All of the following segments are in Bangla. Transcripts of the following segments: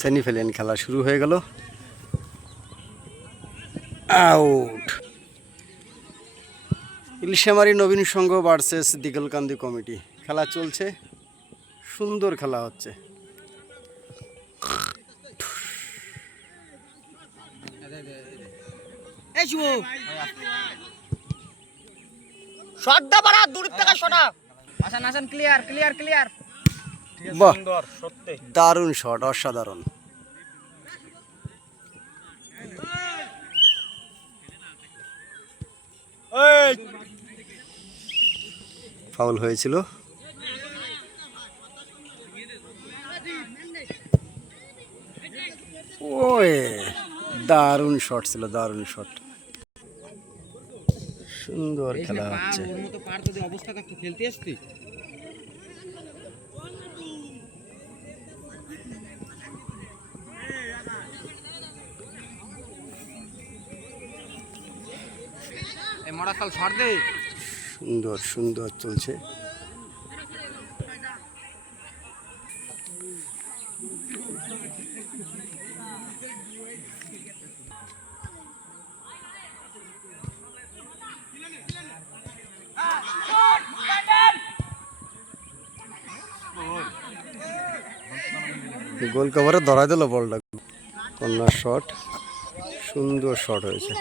সেমিফাইনাল খেলা শুরু হয়ে গেল। আউট। ইলশামারী নবীন সংঘ ভার্সেস দিগলকান্দি কমিটি খেলা চলছে, সুন্দর খেলা হচ্ছে। দারুণ শট, অসাধারণ। ফাউল হয়েছিল। ওই দারুণ শট ছিল, দারুণ শট। সুন্দর খেলা হচ্ছে। সুন্দর সুন্দর চলছে। গোল কভারে ধরাই দিল বলটা। কর্নার শট, সুন্দর শট হয়েছে।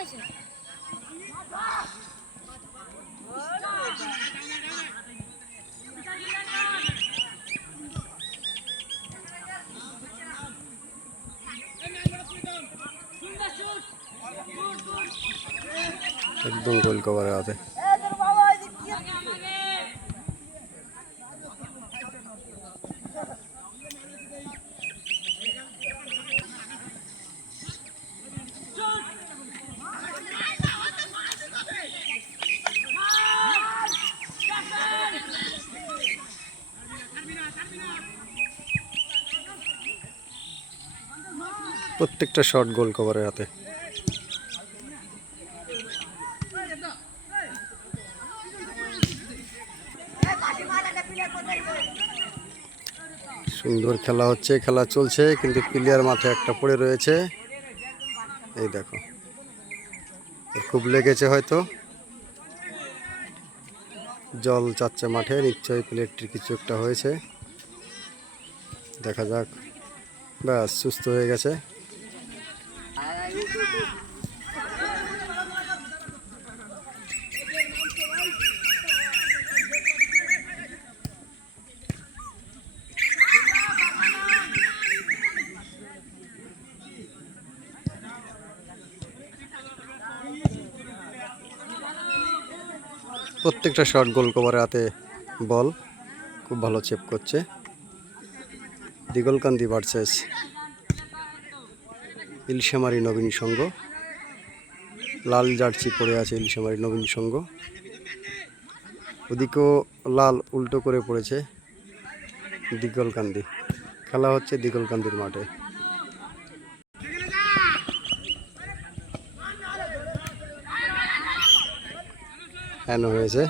একদম গোল কভারে আছে। প্রত্যেকটা শট গোল কভারের হাতে। সুন্দর খেলা হচ্ছে, খেলা চলছে, কিন্তু প্লেয়ার মাঠে একটা পড়ে রয়েছে। এই দেখো, খুব লেগেছে, হয়তো জল চাচ্ছে মাঠে, নিশ্চয়ই প্লেয়ারটির কিছু একটা হয়েছে। দেখা যাক। ব্যাস, সুস্থ হয়ে গেছে। প্রত্যেকটা শট গোল কভারের হাতে বল, খুব ভালো চেপ করছে। দিগলকান্দি ভার্সেস ইলশামারী নবীন সংঘ। লাল জার্সি পরে আছে ইলশামারী নবীন সংঘ। ওদিকেও লাল উল্টো করে পড়েছে দিগলকান্দি। খেলা হচ্ছে দিগলকান্দির মাঠে। হ্যান হয়েছে।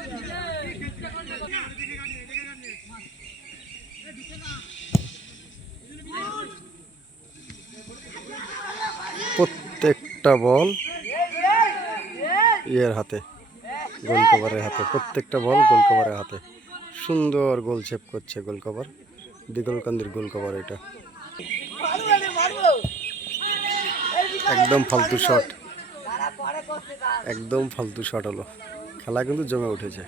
প্রত্যেকটা বল হাতে, গোল কভারের হাতে। প্রত্যেকটা বল গোল কভারের হাতে। সুন্দর গোল সেভ করছে গোল কভার, দিগলকান্দির গোল কভার। এটা একদম ফালতু শট, একদম ফালতু শট হলো। খেলা কিন্তু জমে উঠেছে।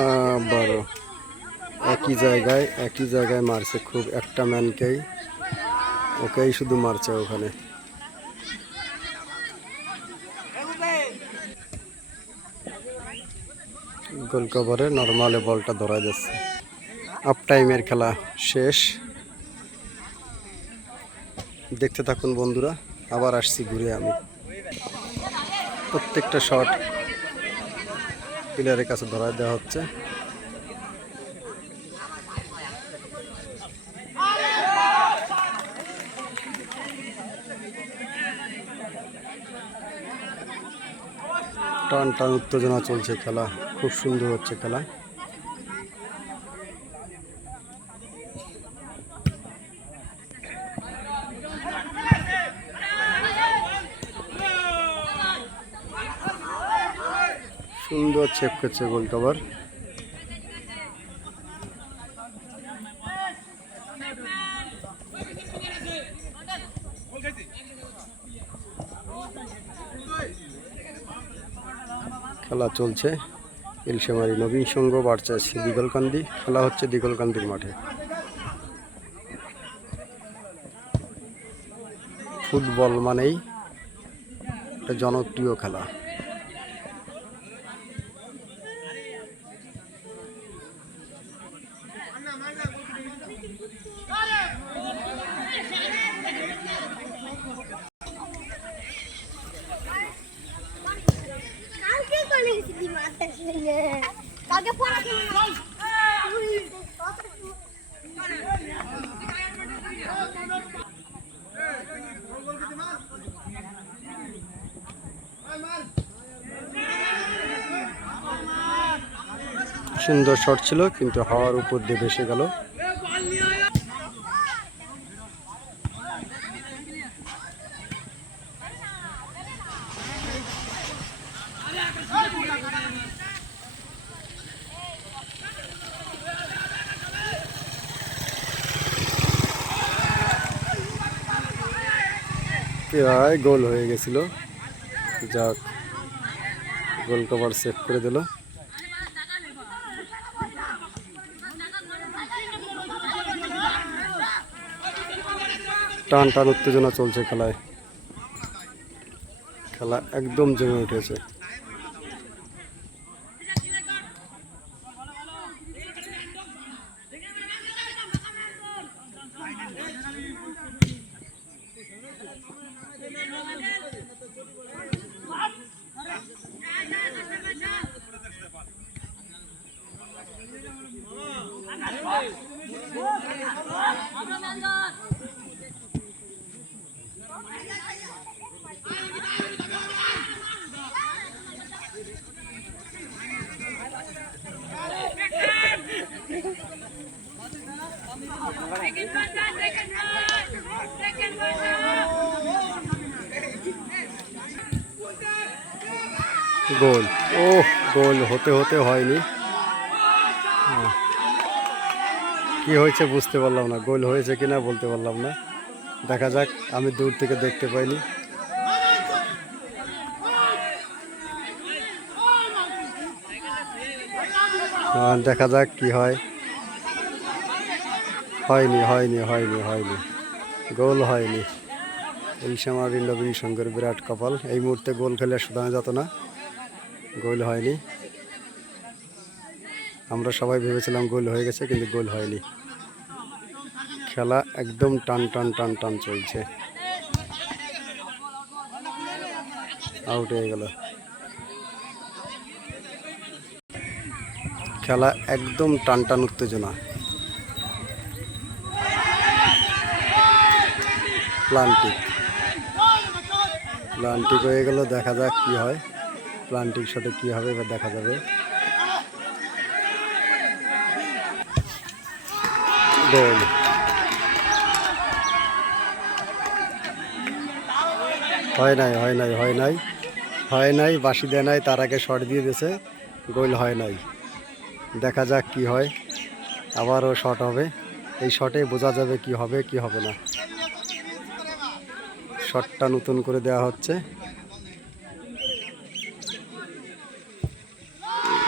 আবারও একই জায়গায় মারছে, খুব একটা ম্যানকেই, ওকেই শুধু মারছে ওখানে। গোল কভারে নর্মালে বলটা ধরা যাচ্ছে। আপ টাইমের খেলা শেষ। দেখতে থাকুন বন্ধুরা, আবার আসছি ঘুরে আমি। প্রত্যেকটা শট প্লেয়ারের কাছে ধরা দেওয়া হচ্ছে। টান টান উত্তেজনা চলছে, খেলা খুব সুন্দর হচ্ছে খেলা। সুন্দর চেক করছে গোল কভার। খেলা চলছে ইলশেমারি নবীন সংঘ ভার্সেস দিগলকান্দি। খেলা হচ্ছে দিগলকান্দির মাঠে। ফুটবল মানেই একটা জনপ্রিয় খেলা। সুন্দর শট ছিল, কিন্তু হাওয়ার উপর দিয়ে ভেসে গেল। প্রায় গোল হয়ে গেছিল, যাক গোল কভার সেভ করে দিল। টান টান উত্তেজনা চলছে খেলায়, খেলা একদম জমে উঠেছে। গোল, ও গোল হতে হতে হয়নি। কি হয়েছে বুঝতে পারলাম না, গোল হয়েছে কিনা বলতে পারলাম না। দেখা যাক, আমি দূর থেকে দেখতে পাইনি। দেখা যাক কি হয়। হয়নি হয়নি হয়নি হয়নি, গোল হয়নি। ইলশেমারি নবীন সংঘের বিরাট কপাল, এই মুহূর্তে গোল খেলে শোধানো যেত না। গোল হয়নি। আমরা সবাই ভেবেছিলাম গোল হয়ে গেছে, কিন্তু গোল হয়নি। খেলা একদম টান টান টান টান চলছে। আউট হয়ে গেল। খেলা একদম টান টান উত্তেজনা। প্লান্টিক প্লান্টিক হয়ে গেল, দেখা যাক কি হয়। প্লান্টিক শটে কি হবে এবার দেখা যাবে। গোল, হয় নাই হয় নাই হয় নাই হয় নাই, বাঁশি দেয় নাই, তার আগে শট দিয়ে দিয়েছে। গোল হয় নাই। দেখা যাক কি হয়, আবারও শট হবে। এই শটে বোঝা যাবে কি হবে কি হবে না। শটটা নতুন করে দেওয়া হচ্ছে।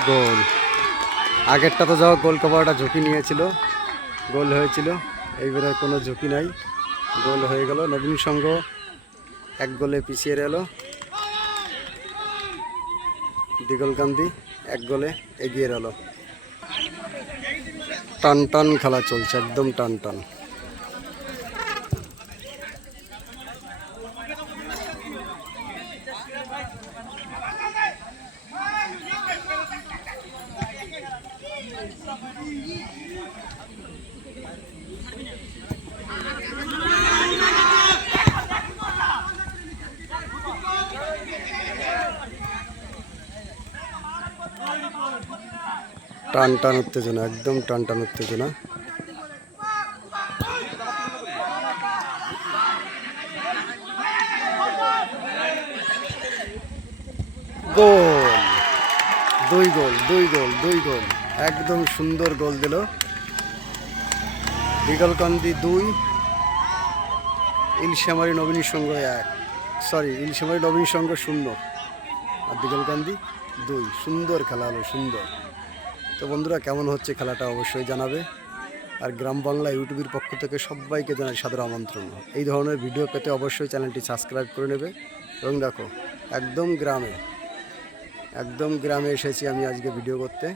গোল, আগেরটা তো যাও গোল কভারটা ঝুঁকি নিয়েছিল, গোল হয়েছিল। এইবারে কোনো ঝুঁকি নাই, গোল হয়ে গেল। নবীন সংঘ 1 গোলে পিছিয়ে এলো দিগলকান্দি। এক গোলে এগিয়ে গেল। টান টান খেলা চলছে, একদম টান টান। টান টান উত্তেজনা, একদম টান টান উত্তেজনা। গোল, দুই গোল, দুই গোল, দুই গোল, একদম সুন্দর গোল দিল। দিগলকান্দি 2, ইলশামারী নবীন সংঘ 1, সরি ইলশামারী নবীন সংঘ 0 আর দিগলকান্দি 2। সুন্দর খেলা হলো, সুন্দর। তো বন্ধুরা, কেমন হচ্ছে খেলাটা অবশ্যই জানাবে। আর গ্রাম বাংলা ইউটিউবের পক্ষ থেকে সবাইকে জানাই সাদর আমন্ত্রণ। এই ধরনের ভিডিও পেতে অবশ্যই চ্যানেলটি সাবস্ক্রাইব করে নেবে। এবং দেখো, একদম গ্রামে এসেছি আমি আজকে ভিডিও করতে।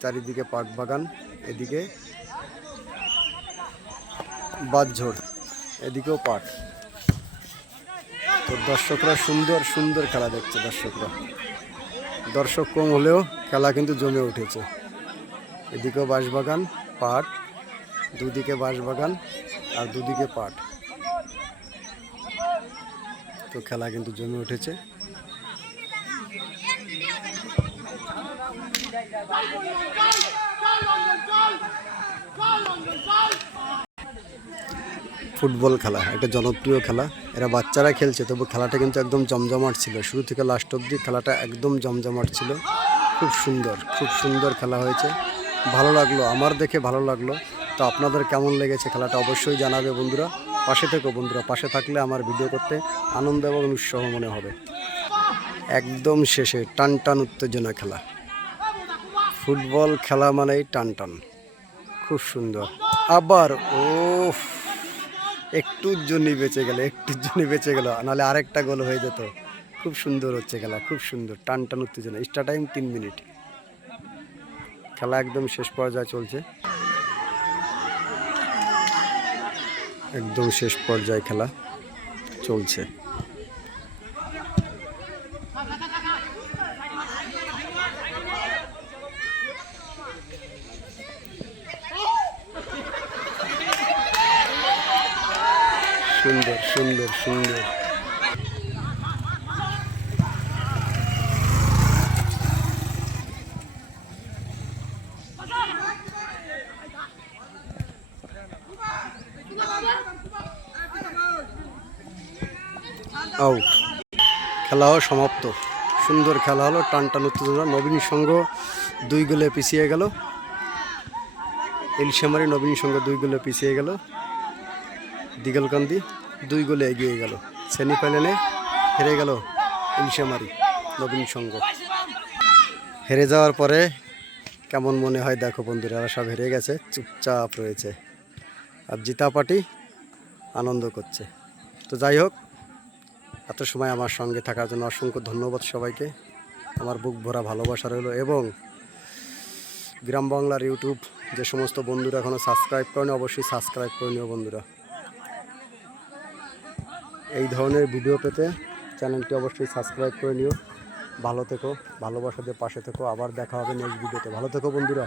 চারিদিকে পাট বাগান, এদিকে বাঁধঝোড়, এদিকেও পাট। তো দর্শকরা সুন্দর সুন্দর খেলা দেখছে। দর্শক কম হলেও খেলা কিন্তু জমে উঠেছে। এদিকেও বাঁশবাগান, পাট, দুদিকে বাঁশবাগান আর দুদিকে পাট। তো খেলা কিন্তু জমে উঠেছে। ফুটবল খেলা একটা জনপ্রিয় খেলা, এরা বাচ্চারা খেলছে, তবু খেলাটা কিন্তু একদম জমজমাট ছিল। শুরু থেকে লাস্ট অবধি খেলাটা একদম জমজমাট ছিল। খুব সুন্দর খেলা হয়েছে। ভালো লাগলো, আমার দেখে ভালো লাগলো। তো আপনাদের কেমন লেগেছে খেলাটা অবশ্যই জানাবে বন্ধুরা। পাশে থেকো বন্ধুরা, পাশে থাকলে আমার ভিডিও করতে আনন্দ এবং উৎসাহ মনে হবে। একদম শেষে টান টান উত্তেজনা খেলা। ফুটবল খেলা মানেই টান টান, খুব সুন্দর। আবার একটুর জন্যই বেঁচে গেল, নাহলে আরেকটা গোল হয়ে যেত। খুব সুন্দর হচ্ছে খেলা, খুব সুন্দর, টান টান উত্তেজনা। Extra time 3 minute. খেলা একদম শেষ পর্যায়ে চলছে, একদম শেষ পর্যায়ে খেলা চলছে। সুন্দর সুন্দর সুন্দর। আউট, খেলাও সমাপ্ত। সুন্দর খেলা হলো, টান টান উত্তেজনা। নবীন সংঘ 2 গোলে পিছিয়ে গেল। ইলশামারী নবীন সংঘ 2 গোলে পিছিয়ে গেল। দিগলকান্দি 2 গোলে এগিয়ে গেল। সেমিফাইনালে হেরে গেল ইলশামারী নবীন সংঘ। হেরে যাওয়ার পরে কেমন মনে হয় দেখো বন্ধুরা, এরা সব হেরে গেছে, চুপচাপ রয়েছে। আর জিতা পার্টি আনন্দ করছে। তো যাই হোক, এত সময় আমার সঙ্গে থাকার জন্য অসংখ্য ধন্যবাদ সবাইকে। আমার বুক ভরা ভালোবাসা রইল। এবং গ্রাম বাংলার ইউটিউব যে সমস্ত বন্ধুরা এখনও সাবস্ক্রাইব করেনি, অবশ্যই সাবস্ক্রাইব করে নিও বন্ধুরা। এই ধরনের ভিডিও পেতে চ্যানেলটি অবশ্যই সাবস্ক্রাইব করে নিও। ভালো থেকো, ভালোবাসা দিয়ে পাশে থেকো। আবার দেখা হবে নেক্সট ভিডিওতে। ভালো থেকো বন্ধুরা।